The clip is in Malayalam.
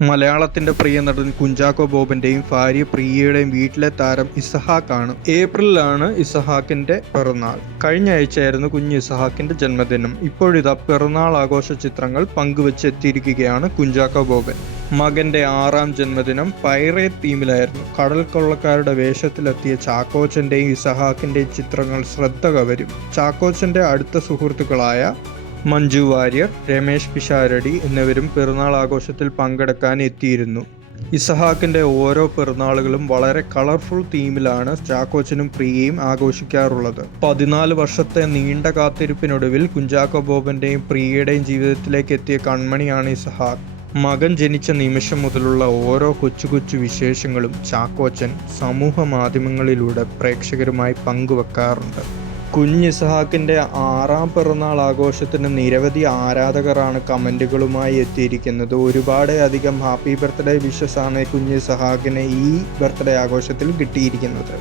മലയാളത്തിന്റെ പ്രിയ നടൻ കുഞ്ചാക്കോ ബോബന്റെയും ഭാര്യ പ്രിയയുടെയും വീട്ടിലെ താരം ഇസഹാക്കാണ്. ഏപ്രിലാണ് ഇസഹാക്കിന്റെ പിറന്നാൾ. കഴിഞ്ഞ ആഴ്ചയായിരുന്നു കുഞ്ഞ് ഇസഹാക്കിന്റെ ജന്മദിനം. ഇപ്പോഴിതാ പിറന്നാൾ ആഘോഷ ചിത്രങ്ങൾ പങ്കുവച്ചെത്തിയിരിക്കുകയാണ് കുഞ്ചാക്കോ ബോബൻ. മകന്റെ 6ാം ജന്മദിനം പൈറേറ്റ് തീമിലായിരുന്നു. കടൽ കൊള്ളക്കാരുടെ വേഷത്തിലെത്തിയ ചാക്കോച്ചന്റെയും ഇസഹാക്കിന്റെയും ചിത്രങ്ങൾ ശ്രദ്ധ കവരും. ചാക്കോച്ചന്റെ അടുത്ത സുഹൃത്തുക്കളായ മഞ്ജു വാര്യർ, രമേശ് പിഷാരടി എന്നിവരും പിറന്നാൾ ആഘോഷത്തിൽ പങ്കെടുക്കാൻ എത്തിയിരുന്നു. ഇസഹാക്കിന്റെ ഓരോ പിറന്നാളുകളും വളരെ കളർഫുൾ തീമിലാണ് ചാക്കോച്ചനും പ്രിയയും ആഘോഷിക്കാറുള്ളത്. 14 വർഷത്തെ നീണ്ട കാത്തിരിപ്പിനൊടുവിൽ കുഞ്ചാക്കോ ബോബന്റെയും പ്രിയയുടെയും ജീവിതത്തിലേക്ക് എത്തിയ കൺമണിയാണ് ഇസഹാക്ക്. മകൻ ജനിച്ച നിമിഷം മുതലുള്ള ഓരോ കൊച്ചു കൊച്ചു വിശേഷങ്ങളും ചാക്കോച്ചൻ സമൂഹ മാധ്യമങ്ങളിലൂടെ പ്രേക്ഷകരുമായി പങ്കുവെക്കാറുണ്ട്. കുഞ്ഞ് ഇസഹാക്കിന്റെ 6ാം പിറന്നാൾ ആഘോഷത്തിന് നിരവധി ആരാധകരാണ് കമന്റുകളുമായി എത്തിയിരിക്കുന്നത്. ഒരുപാട് അധികം ഹാപ്പി ബർത്ത്ഡേ വിഷസ് ആണ് കുഞ്ഞ് ഇസഹാക്കിന് ഈ ബർത്ത്ഡേ ആഘോഷത്തിൽ കിട്ടിയിരിക്കുന്നത്.